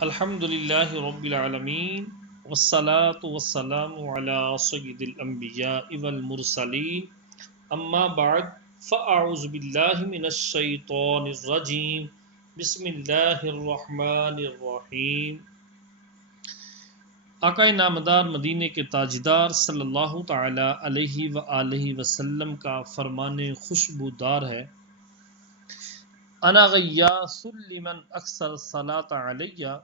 الحمدللہ رب العالمین والصلاة والسلام علی سید الانبیاء والمرسلین اما بعد فاعوذ باللہ من الشیطان الرجیم بسم اللہ الرحمن الرحیم۔ آقا نامدار مدینے کے تاجدار صلی اللہ تعالی علیہ وآلہ وسلم کا فرمان خوشبودار ہے، انا غیاث لمن اکثر الصلاۃ علیہ۔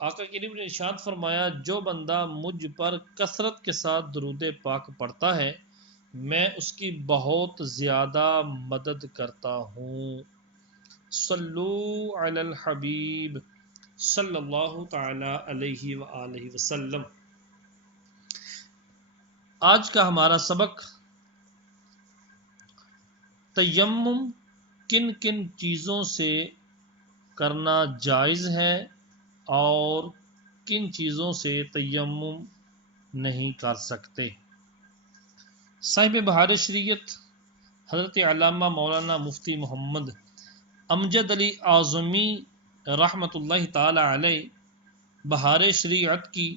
آقا کریم نے ارشاد فرمایا، جو بندہ مجھ پر کثرت کے ساتھ درود پاک پڑھتا ہے میں اس کی بہت زیادہ مدد کرتا ہوں۔ صلو علی الحبیب صلی اللہ تعالی علیہ وآلہ وسلم۔ آج کا ہمارا سبق تیمم کن کن چیزوں سے کرنا جائز ہے اور کن چیزوں سے تیمم نہیں کر سکتے۔ صاحب بہار شریعت حضرت علامہ مولانا مفتی محمد امجد علی اعظمی رحمۃ اللہ تعالی علیہ بہار شریعت کی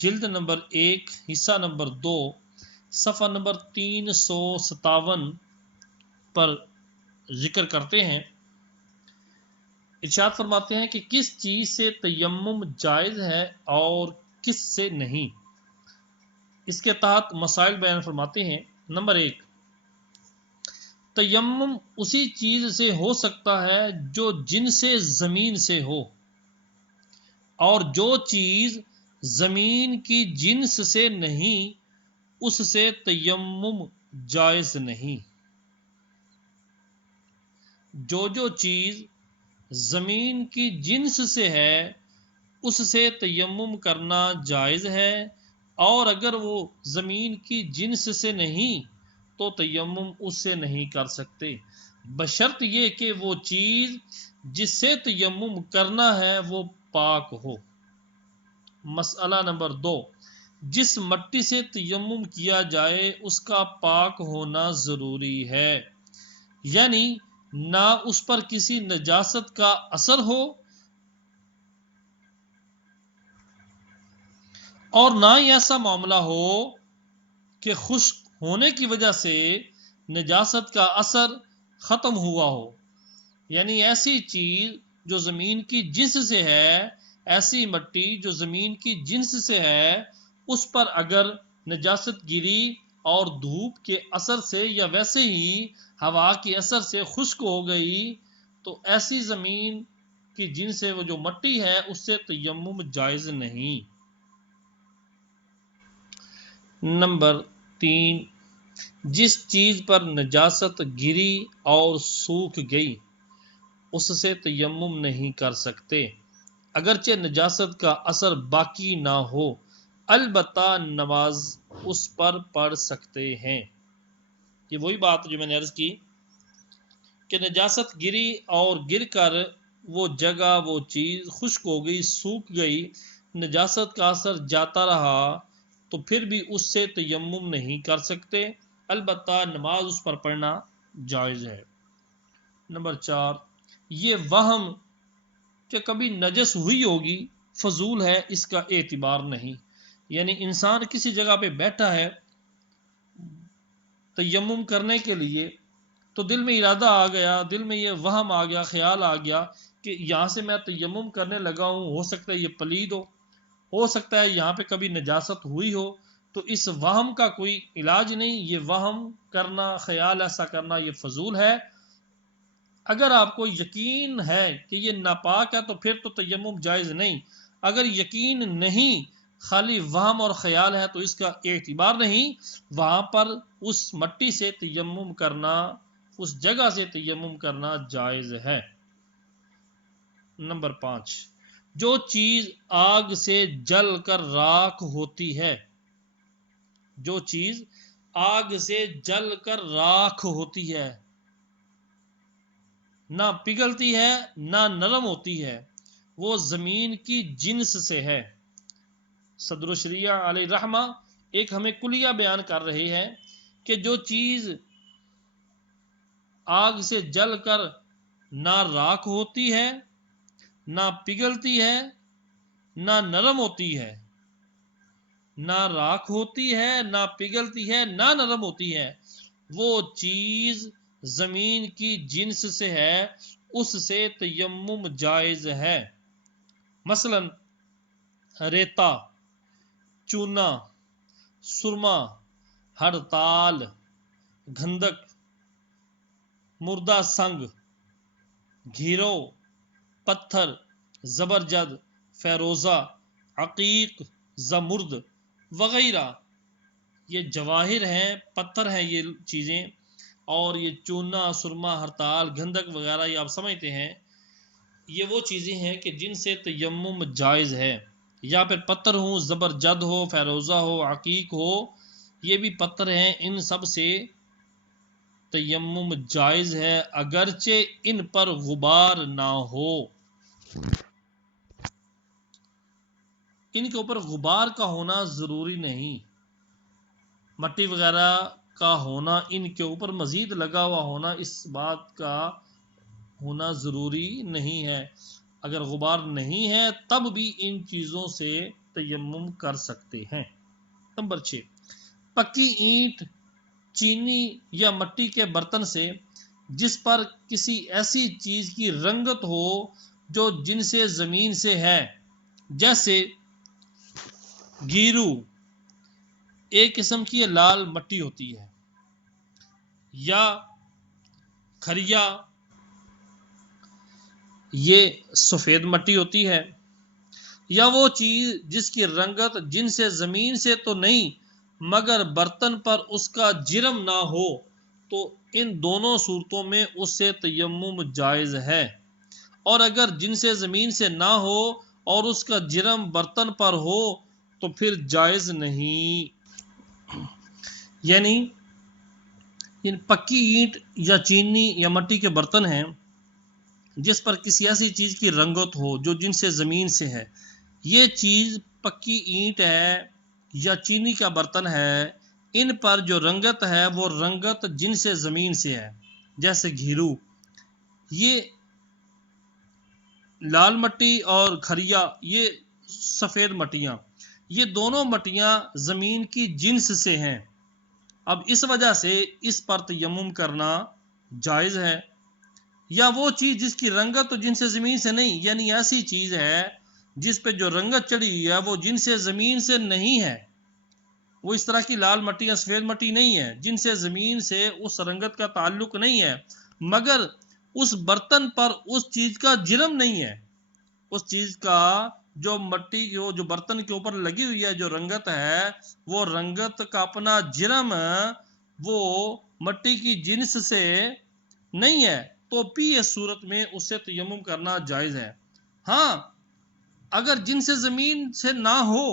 جلد نمبر 1 حصہ نمبر 2 صفحہ نمبر 357 پر ذکر کرتے ہیں، ارشاد فرماتے ہیں کہ کس چیز سے تیمم جائز ہے اور کس سے نہیں۔ اس کے تحت مسائل بیان فرماتے ہیں۔ نمبر 1، تیمم اسی چیز سے ہو سکتا ہے جو جنس زمین سے ہو، اور جو چیز زمین کی جنس سے نہیں اس سے تیمم جائز نہیں۔ جو چیز زمین کی جنس سے ہے اس سے تیمم کرنا جائز ہے، اور اگر وہ زمین کی جنس سے نہیں تو تیمم اس سے نہیں کر سکتے، بشرط یہ کہ وہ چیز جس سے تیمم کرنا ہے وہ پاک ہو۔ مسئلہ نمبر 2، جس مٹی سے تیمم کیا جائے اس کا پاک ہونا ضروری ہے، یعنی نہ اس پر کسی نجاست کا اثر ہو اور نہ ہی ایسا معاملہ ہو کہ خشک ہونے کی وجہ سے نجاست کا اثر ختم ہوا ہو، یعنی ایسی چیز جو زمین کی جنس سے ہے، ایسی مٹی جو زمین کی جنس سے ہے اس پر اگر نجاست گری اور دھوپ کے اثر سے یا ویسے ہی ہوا کے اثر سے خشک ہو گئی تو ایسی زمین کی جنس سے وہ جو مٹی ہے اس سے تیمم جائز نہیں۔ نمبر 3، جس چیز پر نجاست گری اور سوکھ گئی اس سے تیمم نہیں کر سکتے، اگرچہ نجاست کا اثر باقی نہ ہو، البتہ نماز اس پر پڑھ سکتے ہیں۔ یہ وہی بات جو میں نے عرض کی کہ نجاست گری اور گر کر وہ جگہ وہ چیز خشک ہو گئی، سوکھ گئی، نجاست کا اثر جاتا رہا تو پھر بھی اس سے تیمم نہیں کر سکتے، البتہ نماز اس پر پڑھنا جائز ہے۔ نمبر 4، یہ وہم کہ کبھی نجس ہوئی ہوگی فضول ہے، اس کا اعتبار نہیں۔ یعنی انسان کسی جگہ پہ بیٹھا ہے تیمم کرنے کے لیے تو دل میں ارادہ آ گیا، دل میں یہ وہم آ گیا، خیال آ گیا کہ یہاں سے میں تیمم کرنے لگا ہو سکتا ہے یہ پلید ہو سکتا ہے یہاں پہ کبھی نجاست ہوئی ہو، تو اس وہم کا کوئی علاج نہیں، یہ وہم کرنا، خیال ایسا کرنا یہ فضول ہے۔ اگر آپ کو یقین ہے کہ یہ ناپاک ہے تو پھر تو تیمم جائز نہیں، اگر یقین نہیں خالی وہم اور خیال ہے تو اس کا اعتبار نہیں، وہاں پر اس مٹی سے تیمم کرنا، اس جگہ سے تیمم کرنا جائز ہے۔ نمبر 5، جو چیز آگ سے جل کر راکھ ہوتی ہے، جو چیز آگ سے جل کر راکھ ہوتی ہے، نہ پگھلتی ہے نہ نرم ہوتی ہے، وہ زمین کی جنس سے ہے۔ صدر الشریعہ علیہ رحمہ ایک ہمیں کلیہ بیان کر رہے ہیں کہ جو چیز آگ سے جل کر نہ راکھ ہوتی ہے نہ پگھلتی ہے نہ نرم ہوتی ہے، نہ راکھ ہوتی ہے نہ پگھلتی ہے نہ نرم ہوتی ہے، وہ چیز زمین کی جنس سے ہے، اس سے تیمم جائز ہے۔ مثلا ریتا، چونا، سرما، ہڑتال، گندھک، مردہ سنگ، گھیرو، پتھر، زبرجد، فیروزہ، عقیق، زمرد وغیرہ، یہ جواہر ہیں، پتھر ہیں یہ چیزیں، اور یہ چونا، سرما، ہڑتال، گندھک وغیرہ یہ آپ سمجھتے ہیں، یہ وہ چیزیں ہیں کہ جن سے تیمم جائز ہے، یا پھر پتھر ہو، زبرجد ہو، فیروزہ ہو، عقیق ہو، یہ بھی پتھر ہیں، ان سب سے تیمم جائز ہے اگرچہ ان پر غبار نہ ہو۔ ان کے اوپر غبار کا ہونا ضروری نہیں، مٹی وغیرہ کا ہونا، ان کے اوپر مزید لگا ہوا ہونا، اس بات کا ہونا ضروری نہیں ہے۔ اگر غبار نہیں ہے تب بھی ان چیزوں سے تیمم کر سکتے ہیں۔ نمبر 6، پکی اینٹ، چینی یا مٹی کے برتن سے جس پر کسی ایسی چیز کی رنگت ہو جو جن سے زمین سے ہے، جیسے گیرو، ایک قسم کی لال مٹی ہوتی ہے، یا کھریا، یہ سفید مٹی ہوتی ہے، یا وہ چیز جس کی رنگت جن سے زمین سے تو نہیں مگر برتن پر اس کا جرم نہ ہو، تو ان دونوں صورتوں میں اس سے تیمم جائز ہے، اور اگر جن سے زمین سے نہ ہو اور اس کا جرم برتن پر ہو تو پھر جائز نہیں۔ یعنی پکی اینٹ یا چینی یا مٹی کے برتن ہیں جس پر کسی ایسی چیز کی رنگت ہو جو جن سے زمین سے ہے، یہ چیز پکی اینٹ ہے یا چینی کا برتن ہے، ان پر جو رنگت ہے وہ رنگت جن سے زمین سے ہے، جیسے گھیرو، یہ لال مٹی، اور کھریا، یہ سفید مٹیاں، یہ دونوں مٹیاں زمین کی جنس سے ہیں، اب اس وجہ سے اس پر تیمم کرنا جائز ہے۔ یا وہ چیز جس کی رنگت تو جن سے زمین سے نہیں، یعنی ایسی چیز ہے جس پہ جو رنگت چڑھی ہوئی ہے وہ جن سے زمین سے نہیں ہے، وہ اس طرح کی لال مٹی یا سفید مٹی نہیں ہے، جن سے زمین سے اس رنگت کا تعلق نہیں ہے، مگر اس برتن پر اس چیز کا جرم نہیں ہے، اس چیز کا جو مٹی جو برتن کے اوپر لگی ہوئی ہے جو رنگت ہے، وہ رنگت کا اپنا جرم وہ مٹی کی جنس سے نہیں ہے، تو بھی اس صورت میں اس سے تیمم کرنا جائز ہے۔ ہاں اگر جن سے زمین سے نہ ہو،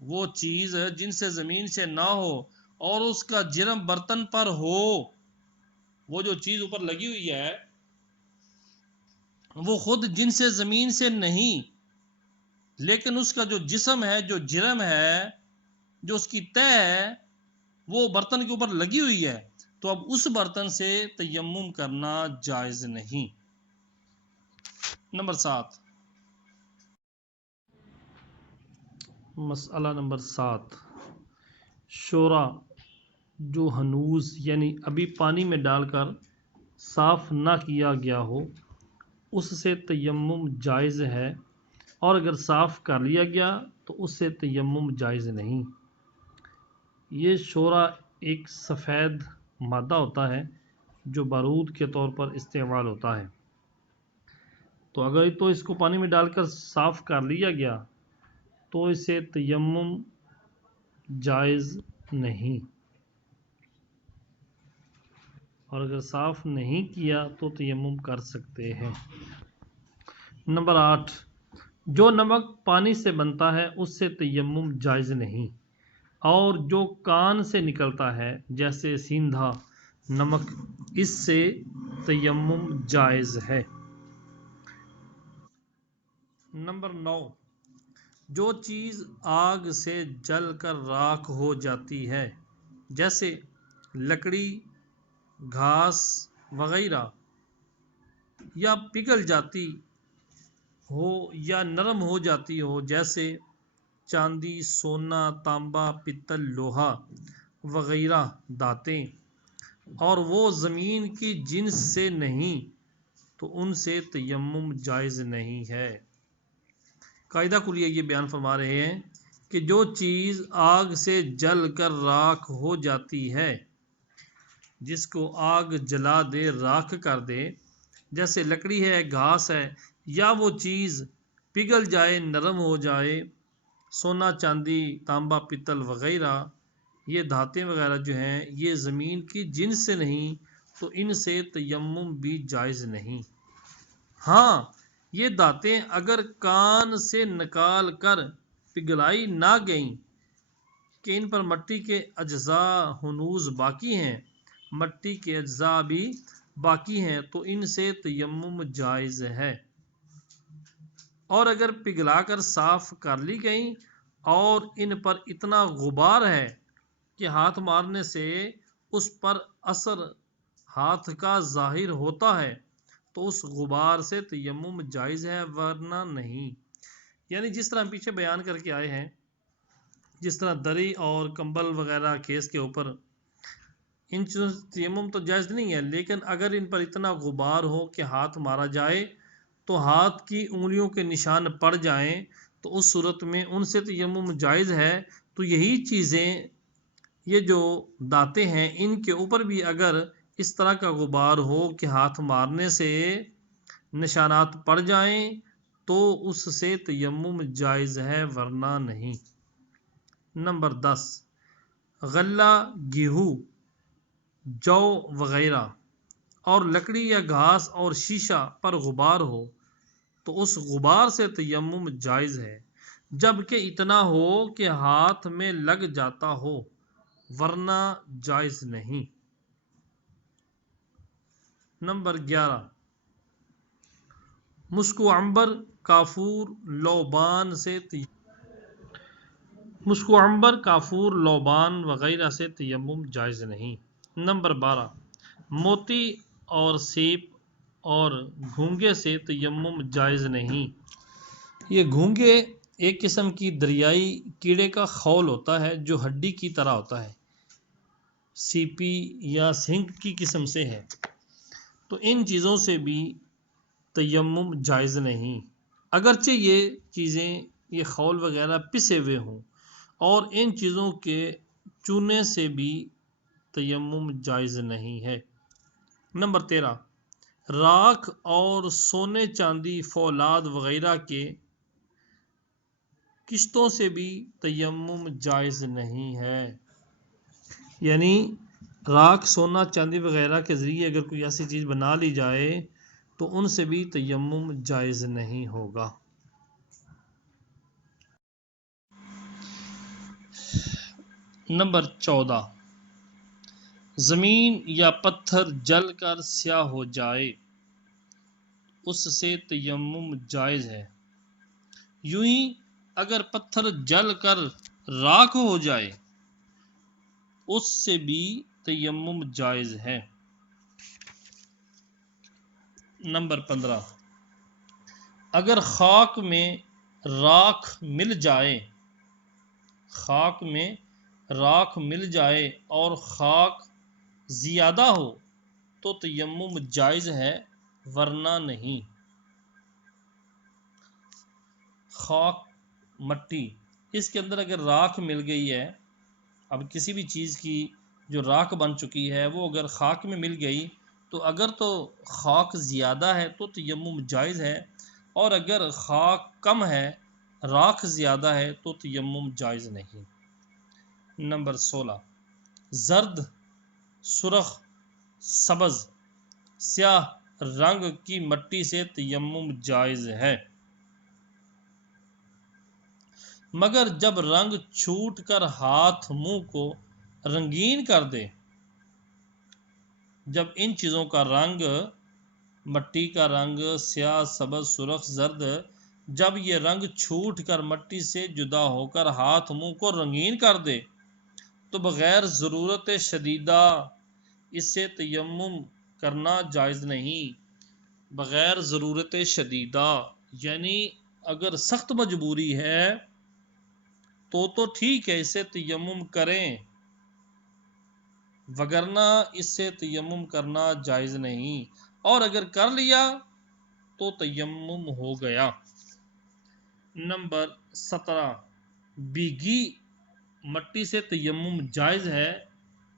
وہ چیز جن سے زمین سے نہ ہو اور اس کا جرم برتن پر ہو، وہ جو چیز اوپر لگی ہوئی ہے وہ خود جن سے زمین سے نہیں، لیکن اس کا جو جسم ہے، جو جرم ہے، جو اس کی تہ ہے، وہ برتن کے اوپر لگی ہوئی ہے، تو اب اس برتن سے تیمم کرنا جائز نہیں۔ نمبر 7، مسئلہ نمبر 7، شورا جو ہنوز یعنی ابھی پانی میں ڈال کر صاف نہ کیا گیا ہو، اس سے تیمم جائز ہے، اور اگر صاف کر لیا گیا تو اس سے تیمم جائز نہیں۔ یہ شورا ایک سفید مادہ ہوتا ہے جو بارود کے طور پر استعمال ہوتا ہے، تو اگر تو اس کو پانی میں ڈال کر صاف کر لیا گیا تو اسے تیمم جائز نہیں، اور اگر صاف نہیں کیا تو تیمم کر سکتے ہیں۔ نمبر 8، جو نمک پانی سے بنتا ہے اس سے تیمم جائز نہیں، اور جو کان سے نکلتا ہے جیسے سیندھا نمک، اس سے تیمم جائز ہے۔ نمبر 9، جو چیز آگ سے جل کر راکھ ہو جاتی ہے جیسے لکڑی، گھاس وغیرہ، یا پگھل جاتی ہو یا نرم ہو جاتی ہو، جیسے چاندی، سونا، تانبا، پتل، لوہا وغیرہ دھاتیں، اور وہ زمین کی جنس سے نہیں تو ان سے تیمم جائز نہیں ہے۔ قاعدہ کلیہ یہ بیان فرما رہے ہیں کہ جو چیز آگ سے جل کر راکھ ہو جاتی ہے، جس کو آگ جلا دے، راکھ کر دے، جیسے لکڑی ہے، گھاس ہے، یا وہ چیز پگھل جائے، نرم ہو جائے، سونا، چاندی، تانبا، پتل وغیرہ، یہ دھاتیں وغیرہ جو ہیں یہ زمین کی جنس سے نہیں تو ان سے تیمم بھی جائز نہیں۔ ہاں، یہ دھاتیں اگر کان سے نکال کر پگھلائی نہ گئیں کہ ان پر مٹی کے اجزاء ہنوز باقی ہیں، مٹی کے اجزاء بھی باقی ہیں تو ان سے تیمم جائز ہے، اور اگر پگھلا کر صاف کر لی گئیں اور ان پر اتنا غبار ہے کہ ہاتھ مارنے سے اس پر اثر ہاتھ کا ظاہر ہوتا ہے تو اس غبار سے تیمم جائز ہے، ورنہ نہیں۔ یعنی جس طرح ہم پیچھے بیان کر کے آئے ہیں، جس طرح دری اور کمبل وغیرہ کیس کے اوپر، ان چیزوں سے تیمم تو جائز نہیں ہے، لیکن اگر ان پر اتنا غبار ہو کہ ہاتھ مارا جائے تو ہاتھ کی انگلیوں کے نشان پڑ جائیں تو اس صورت میں ان سے تیمم جائز ہے۔ تو یہی چیزیں، یہ جو دھاتیں ہیں، ان کے اوپر بھی اگر اس طرح کا غبار ہو کہ ہاتھ مارنے سے نشانات پڑ جائیں تو اس سے تیمم جائز ہے، ورنہ نہیں۔ نمبر 10، غلہ، گیہوں، جو وغیرہ اور لکڑی یا گھاس اور شیشہ پر غبار ہو تو اس غبار سے تیمم جائز ہے، جبکہ اتنا ہو کہ ہاتھ میں لگ جاتا ہو، ورنہ جائز نہیں۔ نمبر 11، مشک و عنبر، کافور، لوبان سے مشک و عنبر، کافور، لوبان وغیرہ سے تیمم جائز نہیں۔ نمبر 12، موتی اور سیپ اور گھونگے سے تیمم جائز نہیں۔ یہ گھونگے ایک قسم کی دریائی کیڑے کا خول ہوتا ہے جو ہڈی کی طرح ہوتا ہے، سیپی یا سنک کی قسم سے ہے، تو ان چیزوں سے بھی تیمم جائز نہیں، اگرچہ یہ چیزیں، یہ خول وغیرہ پسے ہوئے ہوں، اور ان چیزوں کے چونے سے بھی تیمم جائز نہیں ہے۔ نمبر 13، راکھ اور سونے، چاندی، فولاد وغیرہ کے قشتوں سے بھی تیمم جائز نہیں ہے۔ یعنی راکھ، سونا، چاندی وغیرہ کے ذریعے اگر کوئی ایسی چیز بنا لی جائے تو ان سے بھی تیمم جائز نہیں ہوگا۔ نمبر 14، زمین یا پتھر جل کر سیاہ ہو جائے، اس سے تیمم جائز ہے۔ یوں ہی اگر پتھر جل کر راکھ ہو جائے اس سے بھی تیمم جائز ہے۔ نمبر 15، اگر خاک میں راکھ مل جائے، خاک میں راکھ مل جائے اور خاک زیادہ ہو تو تیمم جائز ہے، ورنہ نہیں۔ خاک، مٹی، اس کے اندر اگر راکھ مل گئی ہے، اب کسی بھی چیز کی جو راکھ بن چکی ہے وہ اگر خاک میں مل گئی تو اگر تو خاک زیادہ ہے تو تیمم جائز ہے، اور اگر خاک کم ہے، راکھ زیادہ ہے تو تیمم جائز نہیں۔ نمبر 16، زرد، سرخ، سبز، سیاہ رنگ کی مٹی سے تیمم جائز ہے، مگر جب رنگ چھوٹ کر ہاتھ، منہ کو رنگین کر دے، جب ان چیزوں کا رنگ، مٹی کا رنگ، سیاہ، سبز، سرخ، زرد، جب یہ رنگ چھوٹ کر مٹی سے جدا ہو کر ہاتھ، منہ کو رنگین کر دے تو بغیر ضرورت شدیدہ اس سے تیمم کرنا جائز نہیں، بغیر ضرورت شدیدہ یعنی اگر سخت مجبوری ہے تو ٹھیک ہے، اسے تیمم کریں، وگرنہ اس سے تیمم کرنا جائز نہیں، اور اگر کر لیا تو تیمم ہو گیا۔ نمبر 17، بھیگی مٹی سے تیمم جائز ہے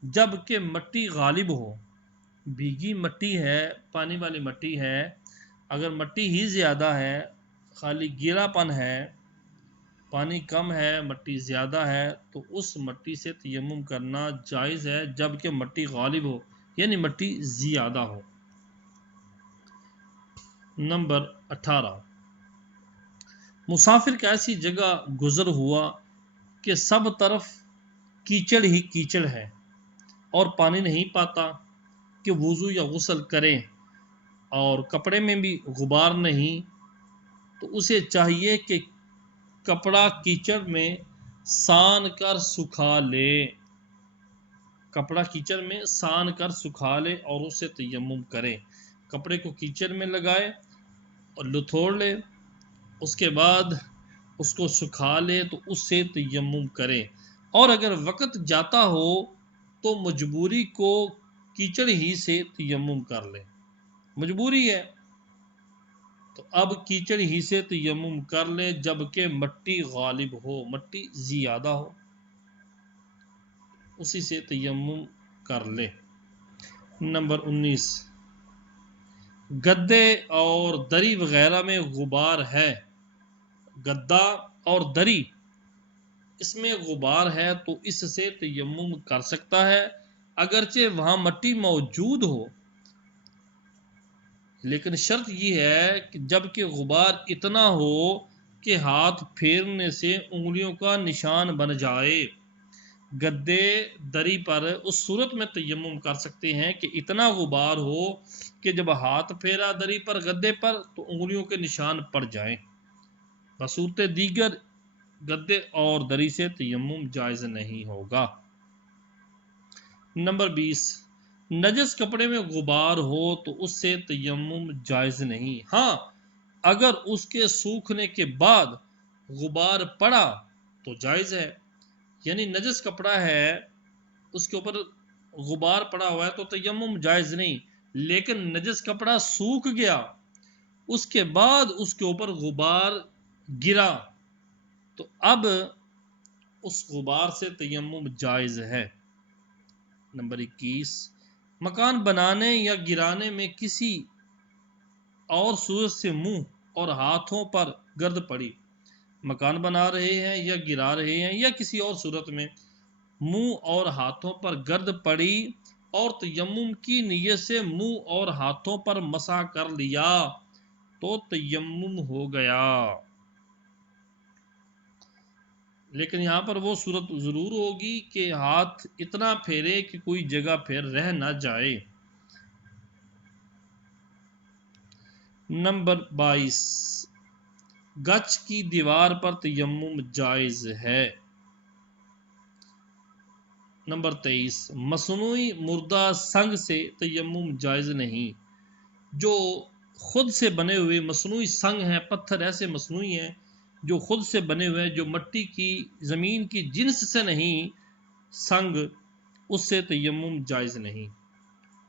جبکہ مٹی غالب ہو۔ بھیگی مٹی ہے، پانی والی مٹی ہے، اگر مٹی ہی زیادہ ہے، خالی گیلا پن ہے، پانی کم ہے، مٹی زیادہ ہے، تو اس مٹی سے تیمم کرنا جائز ہے جبکہ مٹی غالب ہو، یعنی مٹی زیادہ ہو۔ نمبر 18، مسافر کا ایسی جگہ گزر ہوا کہ سب طرف کیچڑ ہی کیچڑ ہے اور پانی نہیں پاتا کہ وضو یا غسل کرے، اور کپڑے میں بھی غبار نہیں، تو اسے چاہیے کہ کپڑا کیچڑ میں سان کر سکھا لے، کپڑا کیچڑ میں سان کر سکھا لے اور اسے تیمم کرے۔ کپڑے کو کیچڑ میں لگائے اور لتھوڑ لے، اس کے بعد اس کو سکھا لے تو اس سے تیمم کرے، اور اگر وقت جاتا ہو تو مجبوری کو کیچڑ ہی سے تیمم کر لے، مجبوری ہے تو اب کیچڑ ہی سے تیمم کر لے جبکہ مٹی غالب ہو، مٹی زیادہ ہو، اسی سے تیمم کر لے۔ نمبر 19، گدے اور دری وغیرہ میں غبار ہے، گدا اور دری اس میں غبار ہے تو اس سے تیمم کر سکتا ہے اگرچہ وہاں مٹی موجود ہو، لیکن شرط یہ ہے کہ جب کہ غبار اتنا ہو کہ ہاتھ پھیرنے سے انگلیوں کا نشان بن جائے۔ گدے دری پر اس صورت میں تیمم کر سکتے ہیں کہ اتنا غبار ہو کہ جب ہاتھ پھیرا دری پر گدے پر تو انگلیوں کے نشان پڑ جائیں، بصورت دیگر گدے اور دری سے تیمم جائز نہیں ہوگا۔ نمبر 20، نجس کپڑے میں غبار ہو تو اس سے تیمم جائز نہیں، ہاں اگر اس کے سوکھنے کے بعد غبار پڑا تو جائز ہے، یعنی نجس کپڑا ہے اس کے اوپر غبار پڑا ہوا ہے تو تیمم جائز نہیں، لیکن نجس کپڑا سوکھ گیا اس کے بعد اس کے اوپر غبار گرا تو اب اس غبار سے تیمم جائز ہے۔ نمبر 21، مکان بنانے یا گرانے میں کسی اور صورت سے منہ اور ہاتھوں پر گرد پڑی، مکان بنا رہے ہیں یا گرا رہے ہیں یا کسی اور صورت میں منہ اور ہاتھوں پر گرد پڑی اور تیمم کی نیت سے منہ اور ہاتھوں پر مسح کر لیا تو تیمم ہو گیا، لیکن یہاں پر وہ صورت ضرور ہوگی کہ ہاتھ اتنا پھیرے کہ کوئی جگہ پھر رہ نہ جائے۔ نمبر 22، گچ کی دیوار پر تیمم جائز ہے۔ نمبر 23، مصنوعی مردہ سنگ سے تیمم جائز نہیں، جو خود سے بنے ہوئے مصنوعی سنگ ہیں، پتھر ایسے مصنوعی ہیں جو خود سے بنے ہوئے ہیں، جو مٹی کی زمین کی جنس سے نہیں سنگ، اس سے تیمم جائز نہیں۔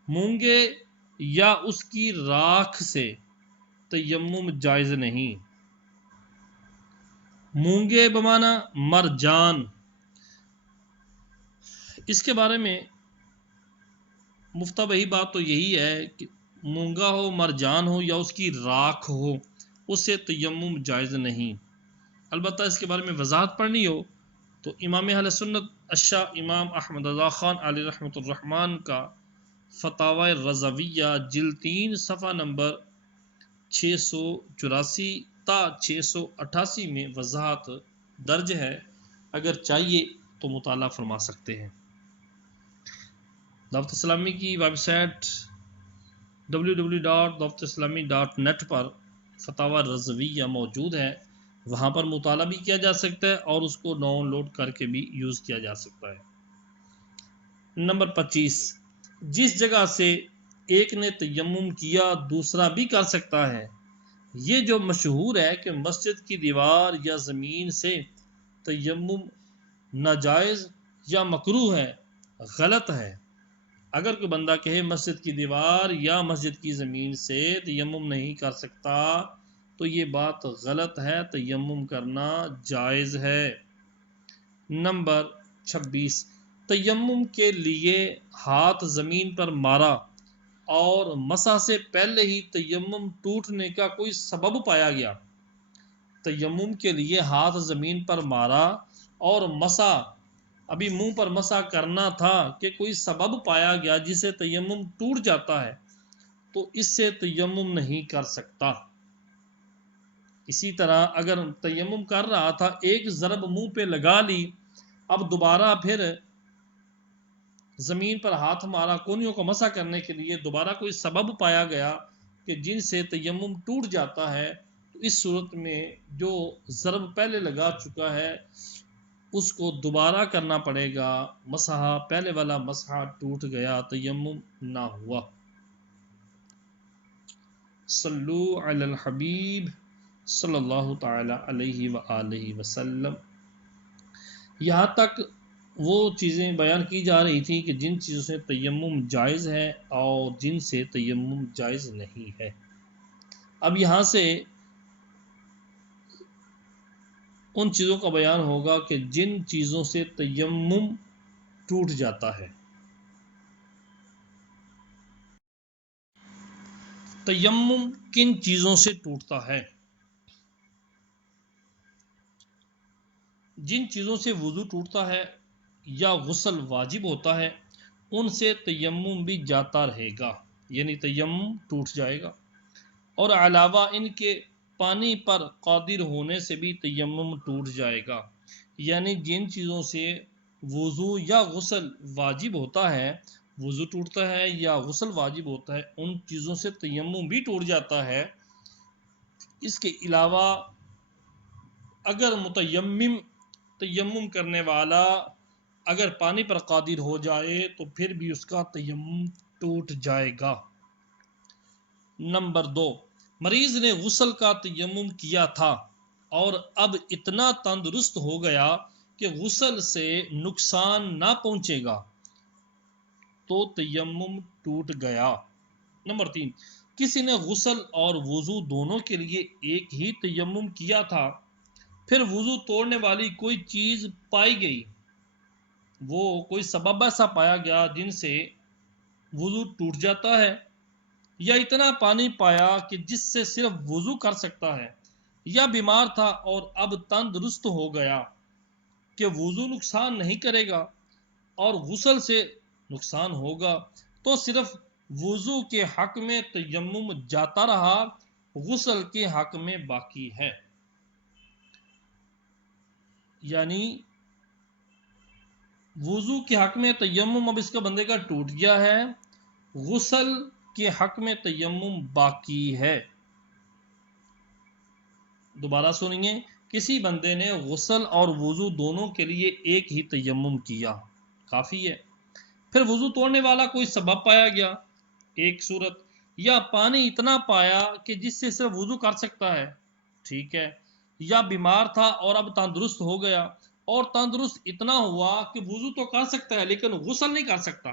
مونگے یا اس کی راکھ سے تیمم جائز نہیں، مونگے بمانا مرجان، اس کے بارے میں مفتبہی بات تو یہی ہے کہ مونگا ہو، مرجان ہو یا اس کی راکھ ہو، اس سے تیمم جائز نہیں۔ البتہ اس کے بارے میں وضاحت پڑھنی ہو تو امام اہل سنت الشاہ امام احمد رضا خان علیہ رحمۃ الرحمن کا فتاوی رضویہ جلد 3 صفحہ نمبر 684 تا 688 میں وضاحت درج ہے، اگر چاہیے تو مطالعہ فرما سکتے ہیں۔ دعوت اسلامی کی ویب سائٹ www.dawatislami.net پر فتاوی رضویہ موجود ہے، وہاں پر مطالعہ بھی کیا جا سکتا ہے اور اس کو ڈاؤن لوڈ کر کے بھی یوز کیا جا سکتا ہے۔ نمبر 25، جس جگہ سے ایک نے تیمم کیا دوسرا بھی کر سکتا ہے یہ جو مشہور ہے کہ مسجد کی دیوار یا زمین سے تیمم ناجائز یا مکروہ ہے، غلط ہے۔ اگر کوئی بندہ کہے مسجد کی دیوار یا مسجد کی زمین سے تیمم نہیں کر سکتا تو یہ بات غلط ہے، تیمم کرنا جائز ہے۔ نمبر 26، تیمم کے لیے ہاتھ زمین پر مارا اور مسح سے پہلے ہی تیمم ٹوٹنے کا کوئی سبب پایا گیا۔ تیمم کے لیے ہاتھ زمین پر مارا اور مسح، ابھی منہ پر مسح کرنا تھا کہ کوئی سبب پایا گیا جس سے تیمم ٹوٹ جاتا ہے تو اس سے تیمم نہیں کر سکتا۔ اسی طرح اگر تیمم کر رہا تھا، ایک ضرب منہ پہ لگا لی، اب دوبارہ پھر زمین پر ہاتھ مارا کونیوں کو مسح کرنے کے لیے، دوبارہ کوئی سبب پایا گیا کہ جن سے تیمم ٹوٹ جاتا ہے تو اس صورت میں جو ضرب پہلے لگا چکا ہے اس کو دوبارہ کرنا پڑے گا۔ مسح، پہلے والا مسح ٹوٹ گیا، تیمم نہ ہوا۔ صلو علی الحبیب صلی اللہ تعالی علیہ وآلہ وسلم۔ یہاں تک وہ چیزیں بیان کی جا رہی تھیں کہ جن چیزوں سے تیمم جائز ہے اور جن سے تیمم جائز نہیں ہے۔ اب یہاں سے ان چیزوں کا بیان ہوگا کہ جن چیزوں سے تیمم ٹوٹ جاتا ہے۔ تیمم کن چیزوں سے ٹوٹتا ہے؟ جن چیزوں سے وضو ٹوٹتا ہے یا غسل واجب ہوتا ہے ان سے تیمم بھی جاتا رہے گا، یعنی تیمم ٹوٹ جائے گا، اور علاوہ ان کے پانی پر قادر ہونے سے بھی تیمم ٹوٹ جائے گا۔ یعنی جن چیزوں سے وضو یا غسل واجب ہوتا ہے، وضو ٹوٹتا ہے یا غسل واجب ہوتا ہے، ان چیزوں سے تیمم بھی ٹوٹ جاتا ہے۔ اس کے علاوہ اگر تیمم کرنے والا اگر پانی پر قادر ہو جائے تو پھر بھی اس کا تیمم ٹوٹ جائے گا۔ نمبر 2، مریض نے غسل کا تیمم کیا تھا اور اب اتنا تندرست ہو گیا کہ غسل سے نقصان نہ پہنچے گا تو تیمم ٹوٹ گیا۔ نمبر 3، کسی نے غسل اور وضو دونوں کے لیے ایک ہی تیمم کیا تھا، پھر وضو توڑنے والی کوئی چیز پائی گئی، وہ کوئی سبب ایسا پایا گیا جن سے وضو ٹوٹ جاتا ہے، یا اتنا پانی پایا کہ جس سے صرف وضو کر سکتا ہے، یا بیمار تھا اور اب تندرست ہو گیا کہ وضو نقصان نہیں کرے گا اور غسل سے نقصان ہوگا، تو صرف وضو کے حق میں تیمم جاتا رہا، غسل کے حق میں باقی ہے۔ یعنی وضو کے حق میں تیمم اب اس کا بندے کا ٹوٹ گیا ہے، غسل کے حق میں تیمم باقی ہے۔ دوبارہ سنیے، کسی بندے نے غسل اور وضو دونوں کے لیے ایک ہی تیمم کیا، کافی ہے، پھر وضو توڑنے والا کوئی سبب پایا گیا، ایک صورت، یا پانی اتنا پایا کہ جس سے صرف وضو کر سکتا ہے، ٹھیک ہے، یا بیمار تھا اور اب تندرست ہو گیا، اور تندرست اتنا ہوا کہ وضو تو کر سکتا ہے لیکن غسل نہیں کر سکتا،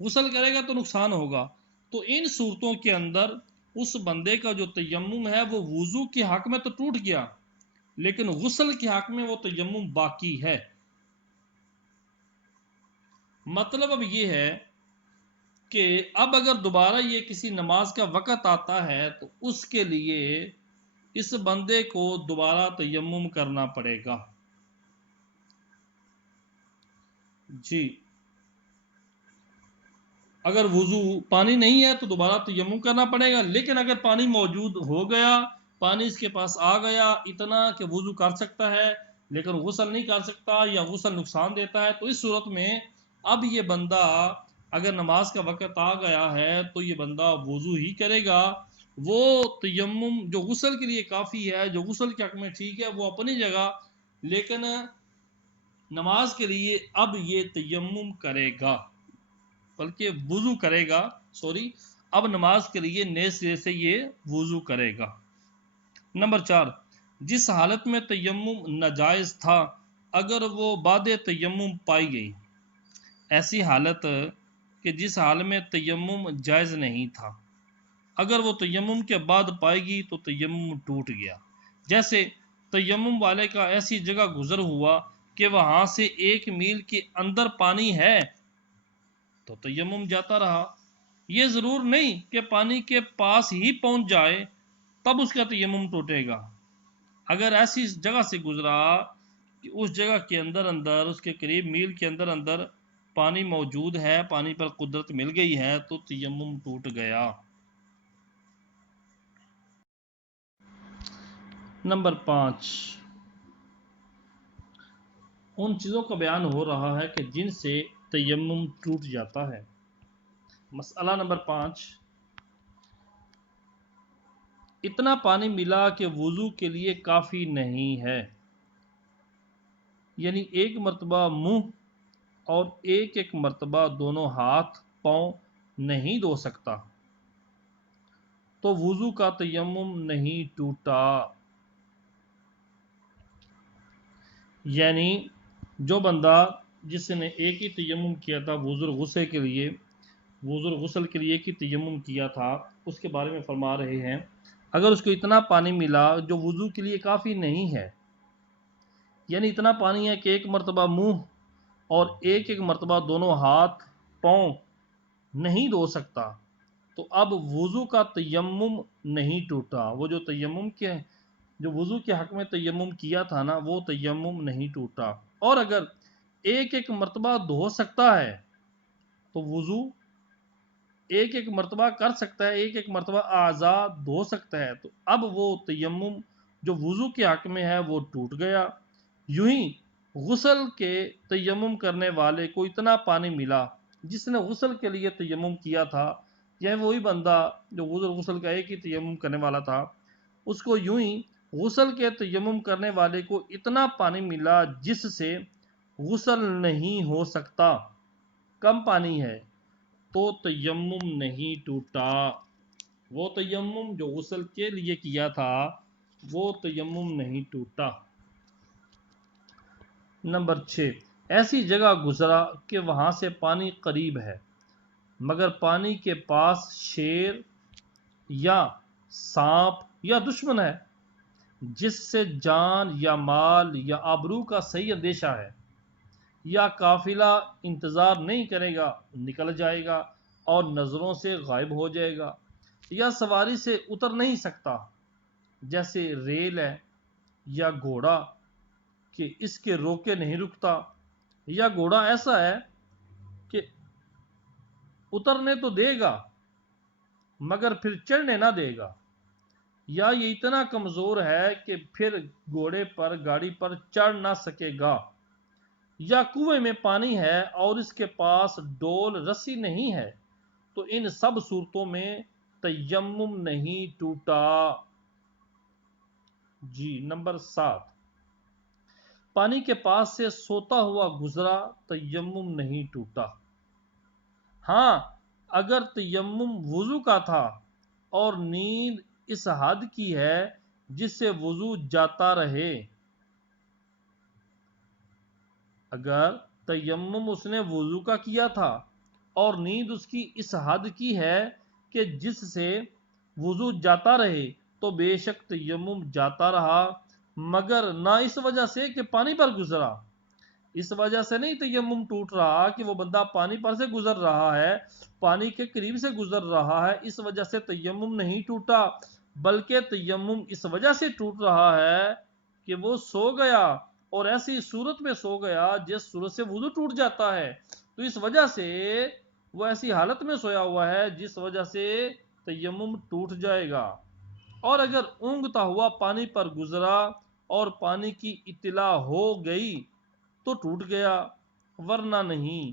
غسل کرے گا تو نقصان ہوگا، تو ان صورتوں کے اندر اس بندے کا جو تیمم ہے وہ وضو کے حق میں تو ٹوٹ گیا لیکن غسل کے حق میں وہ تیمم باقی ہے۔ مطلب اب یہ ہے کہ اب اگر دوبارہ یہ کسی نماز کا وقت آتا ہے تو اس کے لیے اس بندے کو دوبارہ تیمم کرنا پڑے گا۔ جی، اگر وضو پانی نہیں ہے تو دوبارہ تیمم کرنا پڑے گا، لیکن اگر پانی موجود ہو گیا، پانی اس کے پاس آ گیا اتنا کہ وضو کر سکتا ہے لیکن غسل نہیں کر سکتا یا غسل نقصان دیتا ہے، تو اس صورت میں اب یہ بندہ اگر نماز کا وقت آ گیا ہے تو یہ بندہ وضو ہی کرے گا۔ وہ تیمم جو غسل کے لیے کافی ہے، جو غسل کے حق میں ٹھیک ہے، وہ اپنی جگہ، لیکن نماز کے لیے اب یہ تیمم کرے گا، بلکہ وضو کرے گا، اب نماز کے لیے نئے سرے سے یہ وضو کرے گا۔ نمبر 4، جس حالت میں تیمم ناجائز تھا اگر وہ بعد تیمم پائی گئی، ایسی حالت کہ جس حال میں تیمم جائز نہیں تھا اگر وہ تیمم کے بعد پائے گی تو تیمم ٹوٹ گیا۔ جیسے تیمم والے کا ایسی جگہ گزر ہوا کہ وہاں سے 1 میل کے اندر پانی ہے تو تیمم جاتا رہا، یہ ضرور نہیں کہ پانی کے پاس ہی پہنچ جائے تب اس کا تیمم ٹوٹے گا۔ اگر ایسی جگہ سے گزرا کہ اس جگہ کے اندر اس کے قریب میل کے اندر پانی موجود ہے، پانی پر قدرت مل گئی ہے تو تیمم ٹوٹ گیا۔ نمبر 5، ان چیزوں کا بیان ہو رہا ہے کہ جن سے تیمم ٹوٹ جاتا ہے۔ مسئلہ نمبر 5، اتنا پانی ملا کہ وضو کے لیے کافی نہیں ہے، یعنی 1 مرتبہ منہ اور 1 مرتبہ دونوں ہاتھ پاؤں نہیں دھو سکتا تو وضو کا تیمم نہیں ٹوٹا۔ یعنی جو بندہ جس نے ایک ہی تیمم کیا تھا وضو غسل کے لیے ایک ہی تیمم کیا تھا، اس کے بارے میں فرما رہے ہیں اگر اس کو اتنا پانی ملا جو وضو کے لیے کافی نہیں ہے، یعنی اتنا پانی ہے کہ 1 مرتبہ منہ اور 1 مرتبہ دونوں ہاتھ پاؤں نہیں دھو سکتا تو اب وضو کا تیمم نہیں ٹوٹا۔ وہ جو وضو کے حق میں تیمم کیا تھا نا، وہ تیمم نہیں ٹوٹا۔ اور اگر 1 مرتبہ دھو سکتا ہے تو وضو 1 مرتبہ کر سکتا ہے، 1 مرتبہ اعضاء دھو سکتا ہے تو اب وہ تیمم جو وضو کے حق میں ہے وہ ٹوٹ گیا۔ یوں ہی غسل کے تیمم کرنے والے کو اتنا پانی ملا، جس نے غسل کے لیے تیمم کیا تھا، یعنی وہی بندہ جو غسل کا ایک ہی تیمم کرنے والا تھا، اس کو یوں ہی غسل کے تیمم کرنے والے کو اتنا پانی ملا جس سے غسل نہیں ہو سکتا، کم پانی ہے تو تیمم نہیں ٹوٹا۔ وہ تیمم جو غسل کے لیے کیا تھا وہ تیمم نہیں ٹوٹا۔ نمبر 6، ایسی جگہ گزرا کہ وہاں سے پانی قریب ہے مگر پانی کے پاس شیر یا سانپ یا دشمن ہے جس سے جان یا مال یا آبرو کا صحیح اندیشہ ہے، یا قافلہ انتظار نہیں کرے گا نکل جائے گا اور نظروں سے غائب ہو جائے گا، یا سواری سے اتر نہیں سکتا جیسے ریل ہے یا گھوڑا کہ اس کے روکے نہیں رکتا، یا گھوڑا ایسا ہے کہ اترنے تو دے گا مگر پھر چڑھنے نہ دے گا، یا یہ اتنا کمزور ہے کہ پھر گھوڑے پر گاڑی پر چڑھ نہ سکے گا، یا کنویں میں پانی ہے اور اس کے پاس ڈول رسی نہیں ہے تو ان سب صورتوں میں تیمم نہیں ٹوٹا۔ جی نمبر 7، پانی کے پاس سے سوتا ہوا گزرا تیمم نہیں ٹوٹا۔ ہاں اگر تیمم وضو کا تھا اور نیند اس حد کی ہے جس سے وضو جاتا رہے، اگر تیمم اس نے وضو کا کیا تھا اور نیند اس کی اس حد کی ہے کہ جس سے وضو جاتا رہے تو بے شک تیمم جاتا رہا، مگر نہ اس وجہ سے کہ پانی پر گزرا، اس وجہ سے نہیں تیمم ٹوٹ رہا کہ وہ بندہ پانی پر سے گزر رہا ہے، پانی کے قریب سے گزر رہا ہے، اس وجہ سے تیمم نہیں ٹوٹا، بلکہ تیمم اس وجہ سے ٹوٹ رہا ہے کہ وہ سو گیا اور ایسی صورت میں سو گیا جس صورت سے وضو ٹوٹ جاتا ہے، تو اس وجہ سے وہ ایسی حالت میں سویا ہوا ہے جس وجہ سے تیمم ٹوٹ جائے گا۔ اور اگر اونگتا ہوا پانی پر گزرا اور پانی کی اطلاع ہو گئی تو ٹوٹ گیا، ورنہ نہیں۔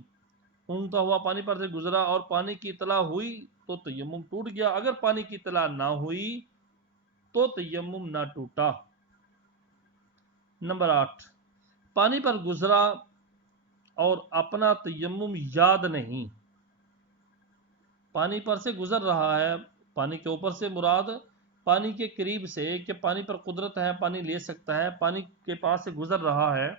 اونگتا ہوا پانی پر سے گزرا اور پانی کی اطلاع ہوئی تو تیمم ٹوٹ گیا، اگر پانی کی اطلاع نہ ہوئی تو تیمم نہ ٹوٹا۔ نمبر 8، پانی پر گزرا اور اپنا تیمم یاد نہیں۔ پانی پر سے گزر رہا ہے، پانی کے اوپر سے مراد پانی کے قریب سے کہ پانی پر قدرت ہے، پانی لے سکتا ہے، پانی کے پاس سے گزر رہا ہے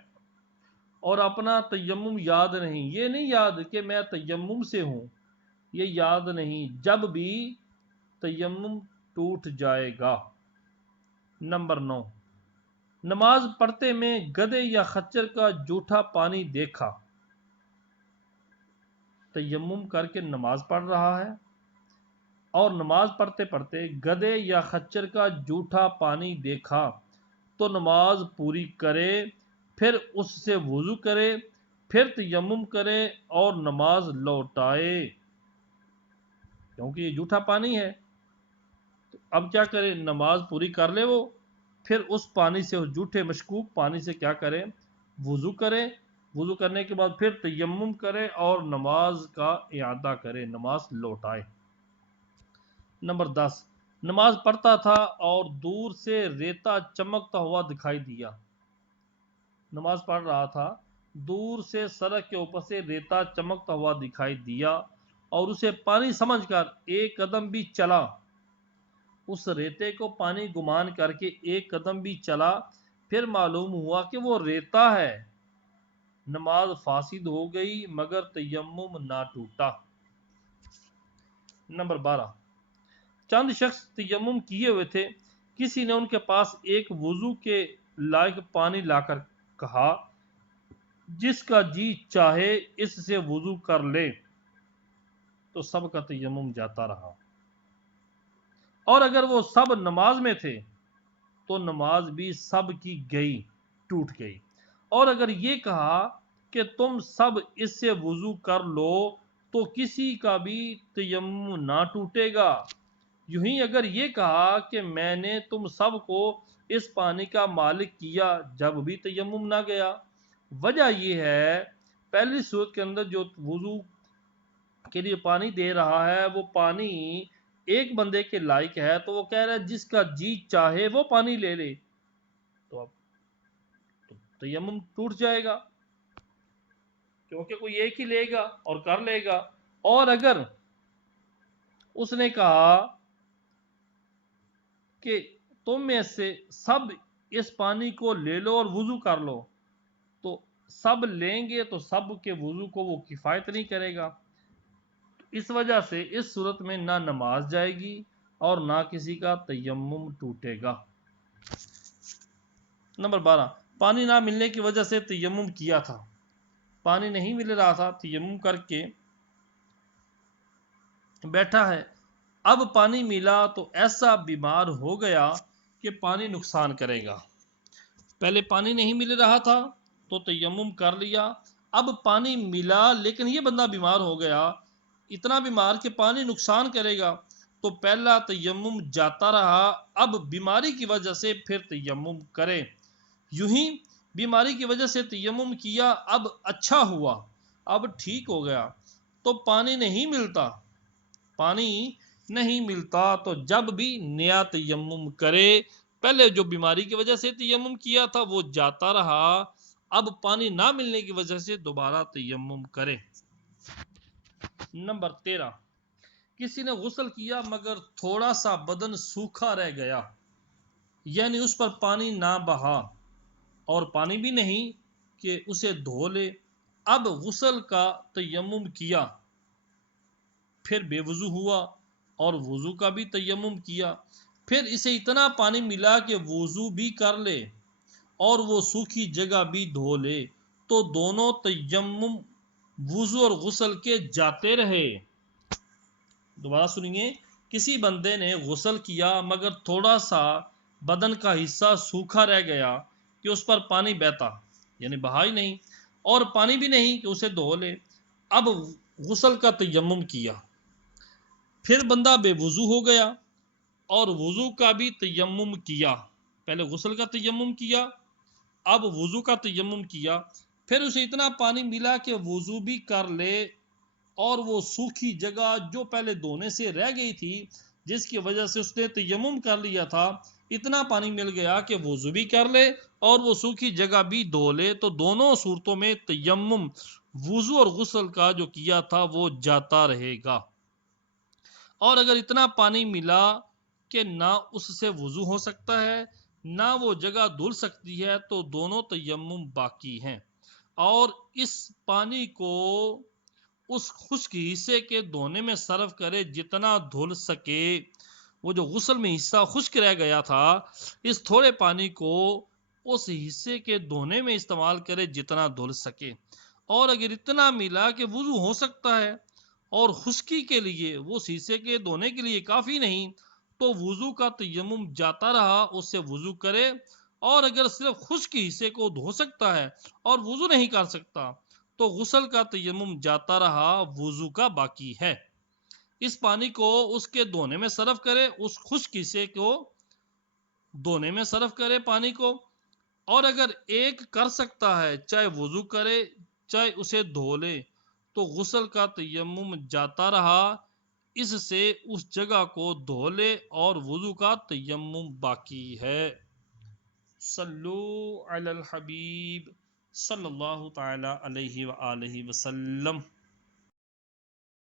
اور اپنا تیمم یاد نہیں، یہ نہیں یاد کہ میں تیمم سے ہوں، یہ یاد نہیں، جب بھی تیمم ٹوٹ جائے گا۔ نمبر 9، نماز پڑھتے میں گدھے یا خچر کا جھوٹا پانی دیکھا۔ تیمم کر کے نماز پڑھ رہا ہے اور نماز پڑھتے پڑھتے گدھے یا خچر کا جھوٹا پانی دیکھا تو نماز پوری کرے، پھر اس سے وضو کرے، پھر تیمم کرے اور نماز لوٹائے، کیونکہ یہ جھوٹا پانی ہے۔ تو اب کیا کرے؟ نماز پوری کر لے وہ، پھر اس پانی سے، اس جھوٹے مشکوک پانی سے کیا کرے؟ وضو کرے، وضو کرنے کے بعد پھر تیمم کرے اور نماز کا اعادہ کرے، نماز لوٹائے۔ نمبر 10، نماز پڑھتا تھا اور دور سے ریتا چمکتا ہوا دکھائی دیا۔ نماز پڑھ رہا تھا، دور سے سڑک کے اوپر سے ریتا چمکتا ہوا دکھائی دیا اور اسے پانی سمجھ کر ایک قدم بھی چلا۔ اس ریتے کو پانی گمان کر کے ایک قدم بھی چلا، پھر معلوم ہوا کہ وہ ریتا ہے۔ نماز فاسد ہو گئی مگر تیمم نہ ٹوٹا۔ نمبر 12، چند شخص تیمم کیے ہوئے تھے، کسی نے ان کے پاس ایک وضو کے لائق پانی لا کر کہا جس کا جی چاہے اس سے وضو کر لے، تو سب کا تیمم جاتا رہا، اور اگر وہ سب نماز میں تھے تو نماز بھی سب کی گئی، ٹوٹ گئی، اور اگر یہ کہا کہ تم سب اس سے وضو کر لو تو کسی کا بھی تیمم نہ ٹوٹے گا۔ یوں ہی اگر یہ کہا کہ میں نے تم سب کو اس پانی کا مالک کیا، جب بھی تیمم نہ گیا۔ وجہ یہ ہے، پہلی صورت کے اندر جو وضو کے لیے پانی دے رہا ہے وہ پانی ایک بندے کے لائق ہے، تو وہ کہہ رہا ہے جس کا جی چاہے وہ پانی لے لے، تو اب تیمم ٹوٹ جائے گا، کیونکہ کوئی ایک ہی لے گا اور کر لے گا۔ اور اگر اس نے کہا کہ تم میں سے سب اس پانی کو لے لو اور وضو کر لو، تو سب لیں گے تو سب کے وضو کو وہ کفایت نہیں کرے گا۔ اس وجہ سے اس صورت میں نہ نماز جائے گی اور نہ کسی کا تیمم ٹوٹے گا۔ نمبر 12، پانی نہ ملنے کی وجہ سے تیمم کیا تھا، پانی نہیں مل رہا تھا، تیمم کر کے بیٹھا ہے، اب پانی ملا تو ایسا بیمار ہو گیا کہ پانی نقصان کرے گا۔ پہلے پانی نہیں مل رہا تھا تو تیمم کر لیا، اب پانی ملا لیکن یہ بندہ بیمار ہو گیا، اتنا بیمار کہ پانی نقصان کرے گا، تو پہلا تیمم جاتا رہا، اب بیماری کی وجہ سے پھر تیمم کرے۔ یوں ہی بیماری کی وجہ سے تیمم کیا، اب اچھا ہوا، اب ٹھیک ہو گیا، تو پانی نہیں ملتا، پانی نہیں ملتا تو جب بھی نیا تیمم کرے، پہلے جو بیماری کی وجہ سے تیمم کیا تھا وہ جاتا رہا، اب پانی نہ ملنے کی وجہ سے دوبارہ تیمم کرے۔ نمبر 13، کسی نے غسل کیا مگر تھوڑا سا بدن سوکھا رہ گیا، یعنی اس پر پانی نہ بہا اور پانی بھی نہیں کہ اسے دھو لے، اب غسل کا تیمم کیا، پھر بے وضو ہوا اور وضو کا بھی تیمم کیا، پھر اسے اتنا پانی ملا کہ وضو بھی کر لے اور وہ سوکھی جگہ بھی دھو لے، تو دونوں تیمم وضو اور غسل کے جاتے رہے۔ دوبارہ سنیے، کسی بندے نے غسل کیا مگر تھوڑا سا بدن کا حصہ سوکھا رہ گیا کہ اس پر پانی بہتا، یعنی بہا ہی نہیں، اور پانی بھی نہیں کہ اسے دھو لے، اب غسل کا تیمم کیا، پھر بندہ بے وضو ہو گیا اور وضو کا بھی تیمم کیا، پہلے غسل کا تیمم کیا، اب وضو کا تیمم کیا، پھر اسے اتنا پانی ملا کہ وضو بھی کر لے اور وہ سوکھی جگہ جو پہلے دھونے سے رہ گئی تھی جس کی وجہ سے اس نے تیمم کر لیا تھا، اتنا پانی مل گیا کہ وضو بھی کر لے اور وہ سوکھی جگہ بھی دھو لے، تو دونوں صورتوں میں تیمم وضو اور غسل کا جو کیا تھا وہ جاتا رہے گا۔ اور اگر اتنا پانی ملا کہ نہ اس سے وضو ہو سکتا ہے نہ وہ جگہ دھل سکتی ہے، تو دونوں تیمم باقی ہیں، اور اس پانی کو اس خشک حصے کے دھونے میں صرف کرے جتنا دھل سکے۔ وہ جو غسل میں حصہ خشک رہ گیا تھا، اس تھوڑے پانی کو اس حصے کے دھونے میں استعمال کرے جتنا دھل سکے، اور اگر اتنا ملا کہ وضو ہو سکتا ہے اور خشکی کے لیے وہ اس حصے کے دھونے کے لیے کافی نہیں، تو وضو کا تیمم جاتا رہا، اس سے وضو کرے، اور اگر صرف خشک حصے کو دھو سکتا ہے اور وضو نہیں کر سکتا تو غسل کا تیمم جاتا رہا، وضو کا باقی ہے۔ اس پانی کو اس کے دھونے میں صرف کرے، اس خشک حصے کو دھونے میں صرف کرے پانی کو، اور اگر ایک کر سکتا ہے چاہے وضو کرے چاہے اسے دھو لے، تو غسل کا تیمم جاتا رہا، اس سے اس جگہ کو دھو لے اور وضو کا تیمم باقی ہے۔ صلو علی الحبیب صلی اللہ تعالی علیہ وآلہ وسلم۔